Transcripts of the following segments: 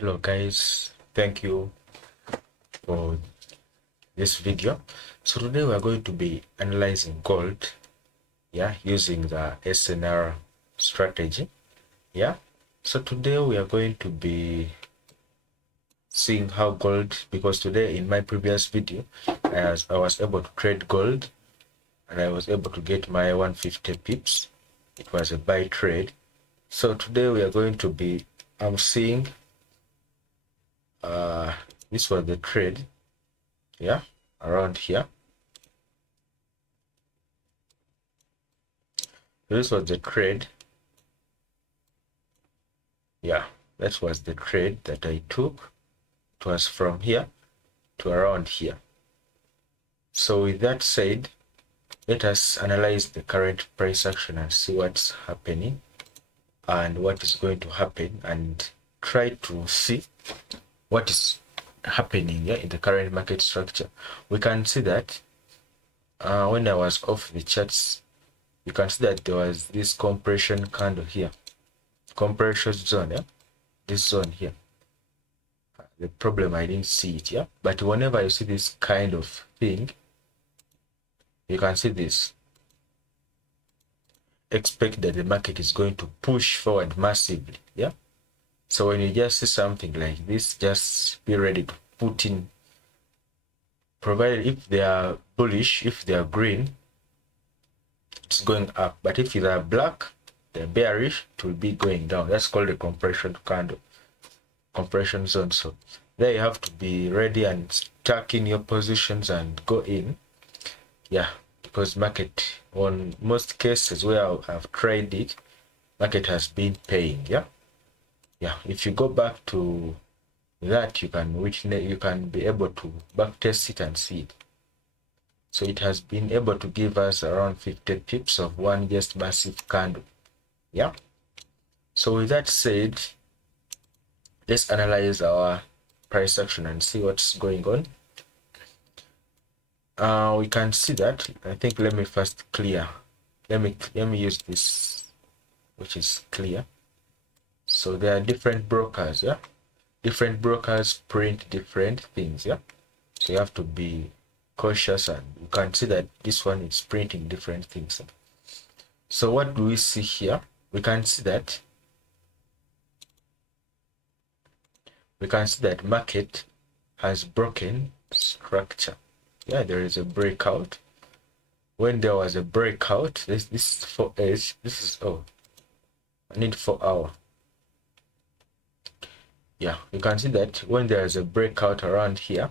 Hello guys, thank you for this video. So today we are going to be analyzing gold, using the SNR strategy. So today we are going to be seeing how gold, because today in my previous video I was able to trade gold and I was able to get my 150 pips. It was a buy trade. So today we are going to be seeing this was the trade, around here. This was the trade. That was the trade that I took. It was from here to around here. So with that said, let us analyze the current price action and see what's happening and what is going to happen, and try to see what is happening in the current market structure. We can see that when I was off the charts, you can see that there was this compression candle here, compression zone, this zone here. The problem, I didn't see it, but whenever you see this kind of thing, you can see this. Expect that the market is going to push forward massively, so when you just see something like this, just be ready to put in, provided if they are bullish, if they are green, it's going up, but if they are black, they're bearish, it will be going down. That's called a compression candle, compression zone. So there you have to be ready and stack in your positions and go in, because market, on most cases where I've tried it, market has been paying. If you go back to that, you can be able to backtest it and see it. So it has been able to give us around 50 pips of one just massive candle. So with that said, let's analyze our price action and see what's going on. We can see that, I think, let me first clear. Let me use this, which is clear. So there are different brokers, different brokers print different things, so you have to be cautious, and you can see that this one is printing different things. So what do we see here? We can see that market has broken structure. There is a breakout. When there was a breakout, this is 4H, this is, I need 4 hour. You can see that when there is a breakout around here,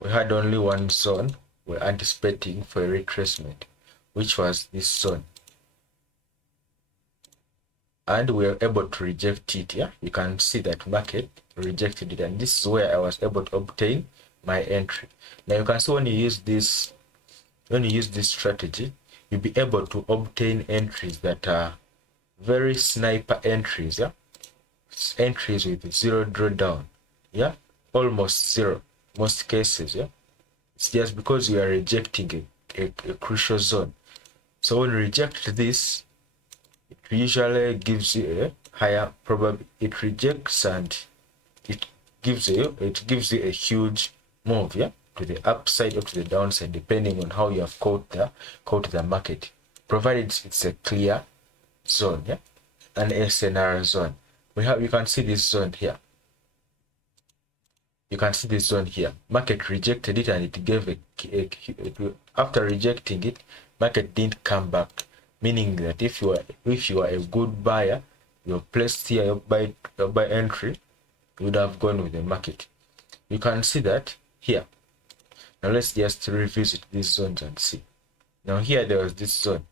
we had only one zone we're anticipating for a retracement, which was this zone, and we were able to reject it. You can see that market rejected it, and this is where I was able to obtain my entry. Now you can see when you use this strategy, you'll be able to obtain entries that are very sniper entries, entries with zero drawdown, almost zero, most cases, it's just because we are rejecting a crucial zone. So when you reject this, it usually gives you a higher probability. It rejects and it gives you a huge move, to the upside or to the downside, depending on how you have caught the market, provided it's a clear zone, an SNR zone. You can see this zone here. You can see this zone here. Market rejected it, and it gave after rejecting it, market didn't come back, meaning that if you are a good buyer, you're placed here, your buy entry, you would have gone with the market. You can see that here. Now let's just revisit these zones and see. Now here there was this zone.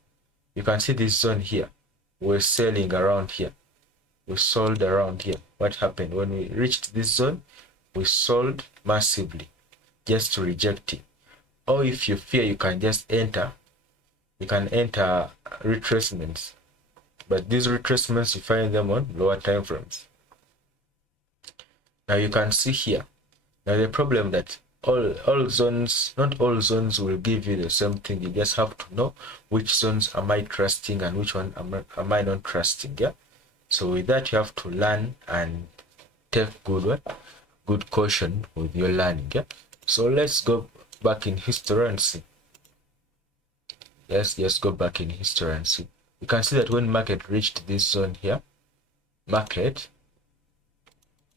You can see this zone here. We're selling around here. We sold around here. What happened? When we reached this zone, we sold massively just to reject it. Or if you fear, you can just enter. You can enter retracements, but these retracements, you find them on lower time frames. Now you can see here. Now the problem that all zones, not all zones will give you the same thing. You just have to know which zones am I trusting and which one am I not trusting. So with that, you have to learn and take good caution with your learning. Yeah. So let's go back in history and see. Let's just go back in history and see. You can see that when market reached this zone here, market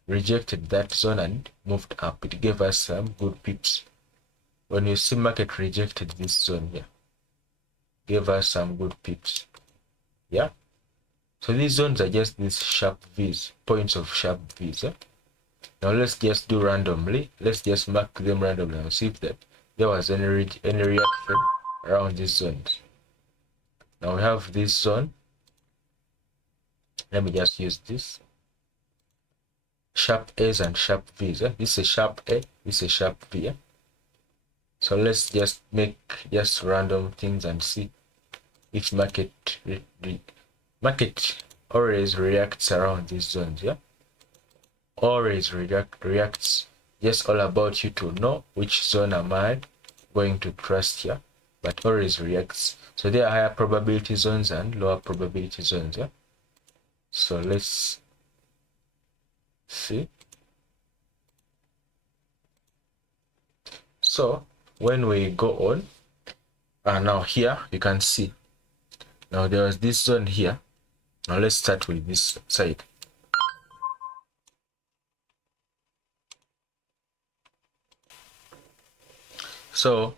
rejected that zone and moved up. It gave us some good pips. When you see market rejected this zone here, gave us some good pips. Yeah. So these zones are just these sharp V's, points of sharp V's. Yeah? Now let's just do randomly. Let's just mark them randomly and see if that there was any reaction around these zones. Now we have this zone. Let me just use this. Sharp A's and sharp V's. Yeah? This is a sharp A, this is a sharp V. Yeah? So let's just make just random things and see if market always reacts around these zones. Yeah, always reacts. Just all about you to know which zone am I going to trust here, but always reacts. So there are higher probability zones and lower probability zones. Yeah, so let's see. So when we go on, now here you can see, now there was this zone here. Now let's start with this side. So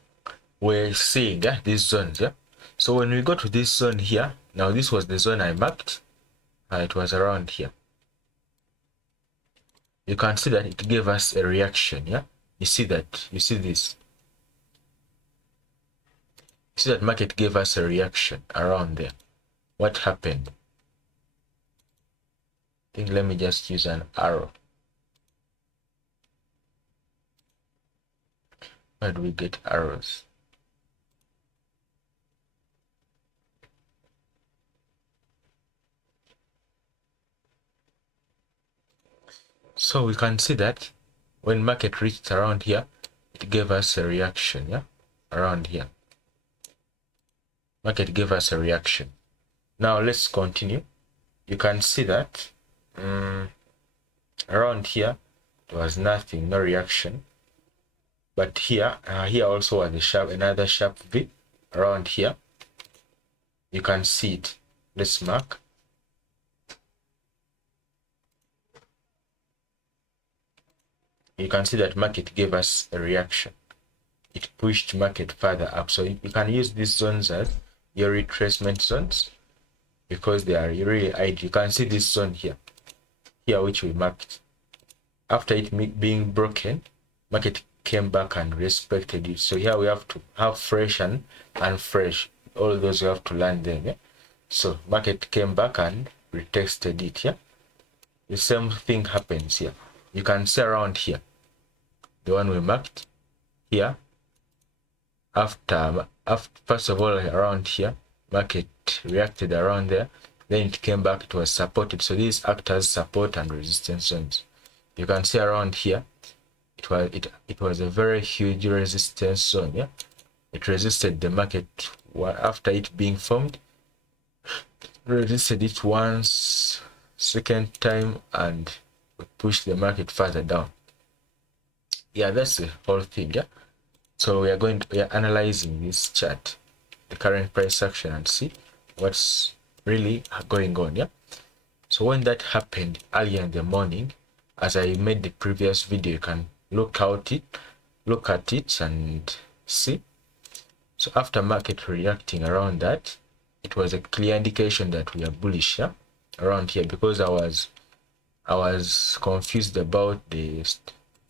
we're seeing these zones. Yeah. So when we go to this zone here, now this was the zone I marked. It was around here. You can see that it gave us a reaction. Yeah. You see that. You see this. You see that market gave us a reaction around there. What happened? I think let me just use an arrow. Where do we get arrows? So we can see that when market reached around here, it gave us a reaction. Yeah, around here. Market gave us a reaction. Now let's continue. You can see that around here there was nothing, no reaction. But here, here also was another sharp V around here. You can see it. Let's mark. You can see that market gave us a reaction. It pushed market further up. So you can use these zones as your retracement zones because they are really ideal. You can see this zone here, which we marked. After it being broken, market came back and respected it. So here we have to have fresh and unfresh. All those we have to learn them. Yeah? So market came back and retested it. Yeah, the same thing happens here. You can see around here, the one we marked here. After first of all around here, market reacted around there. Then it came back. It was supported. So these act as support and resistance zones. You can see around here, it was a very huge resistance zone. Yeah, it resisted the market after it being formed. Resisted it once, second time, and pushed the market further down. Yeah, that's the whole thing. Yeah. So we are analyzing this chart, the current price action, and see what's really going on. Yeah. So when that happened earlier in the morning, as I made the previous video, you can look at it and see. So after market reacting around that, it was a clear indication that we are bullish, yeah, around here, because I was confused about the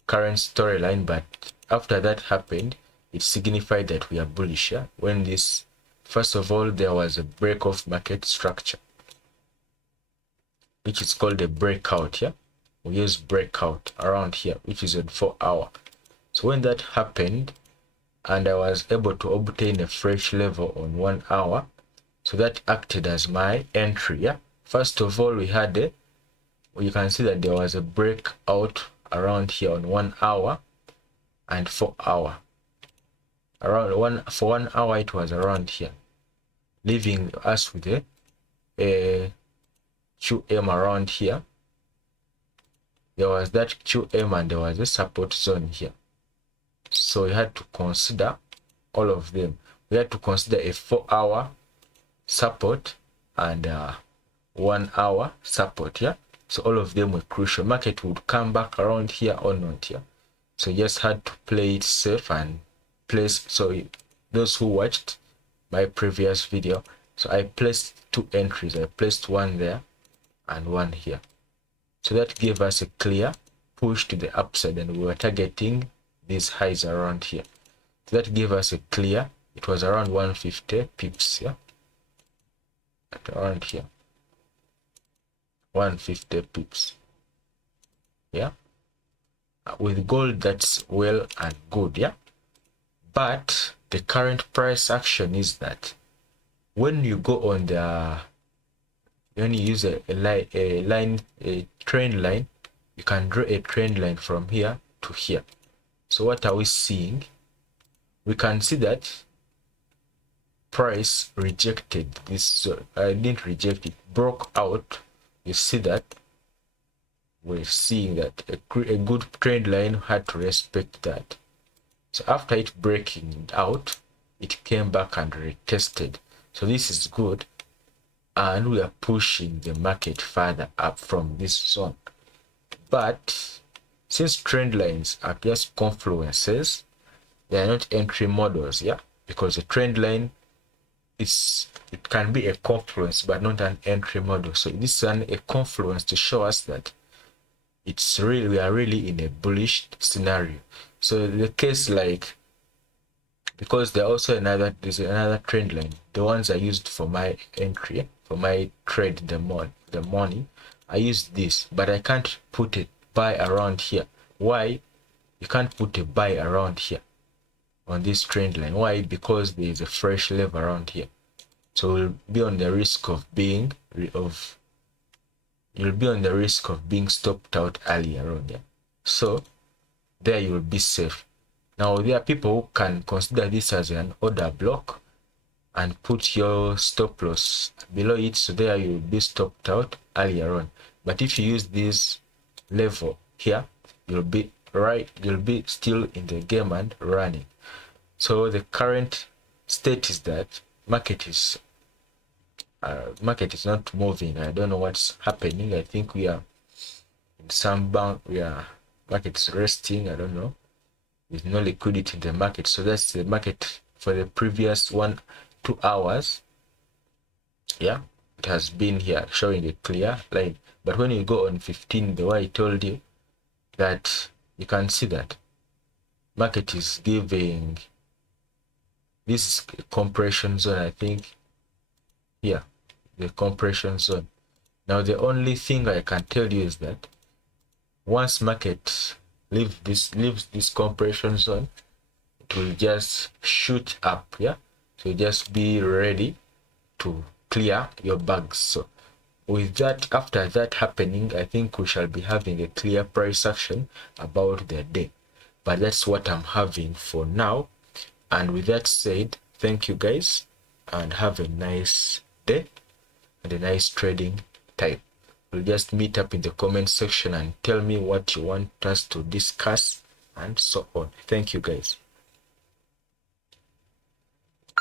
current storyline, but after that happened, it signified that we are bullish. Yeah? When this, first of all, there was a break of market structure, which is called a breakout. Yeah, we use breakout around here, which is at 4 hour. So when that happened, and I was able to obtain a fresh level on 1 hour, so that acted as my entry. Yeah, first of all, we had you can see that there was a breakout around here on 1 hour and 4 hour. For 1 hour it was around here, leaving us with a QM around here. There was that QM and there was a support zone here. So we had to consider all of them. We had to consider a 4-hour support and 1 hour support. Yeah, so all of them were crucial. Market would come back around here or not here. So you just had to play it safe and place. So those who watched my previous video, so I placed 2 entries. I placed one there and one here. So that gave us a clear push to the upside, and we were targeting these highs around here. So that gave us a clear, it was around 150 pips, yeah, at around here, 150 pips, yeah. With gold, that's well and good, yeah. But the current price action is that when you go on the, when you use a trend line, you can draw a trend line from here to here. So what are we seeing? We can see that price rejected this. So I didn't reject it, broke out. You see that we're seeing that a good trend line had to respect that. So after it breaking out, it came back and retested. So this is good, and we are pushing the market further up from this zone. But since trend lines are just confluences, they are not entry models, yeah, because a trend line is, it can be a confluence but not an entry model. So this is a confluence to show us that it's really, we are really in a bullish scenario. So the case, like, because there also there's another trend line, the ones I used for my entry, for my trade the morning, I used this, but I can't put a buy around here. Why? You can't put a buy around here on this trend line. Why? Because there is a fresh level around here. So we'll be on the risk of being you'll be on the risk of being stopped out early around there. So there you'll be safe. Now there are people who can consider this as an order block and put your stop loss below it, so there you'll be stopped out earlier on. But if you use this level here, you'll be still in the game and running. So the current state is that market is not moving. I don't know what's happening. I think we are in some bound, market is resting. I don't know. There's no liquidity in the market. So that's the market for the previous 1-2 hours. Yeah, it has been here showing a clear line. But when you go on 15, the way I told you, that you can see that market is giving this compression zone, I think. Yeah, the compression zone. Now the only thing I can tell you is that once market leaves this compression zone, it will just shoot up. Yeah, so just be ready to clear your bags. So with that, after that happening, I think we shall be having a clear price action about the day. But that's what I'm having for now. And with that said, thank you guys, and have a nice day and a nice trading time. We'll just meet up in the comment section and tell me what you want us to discuss and so on. Thank you guys.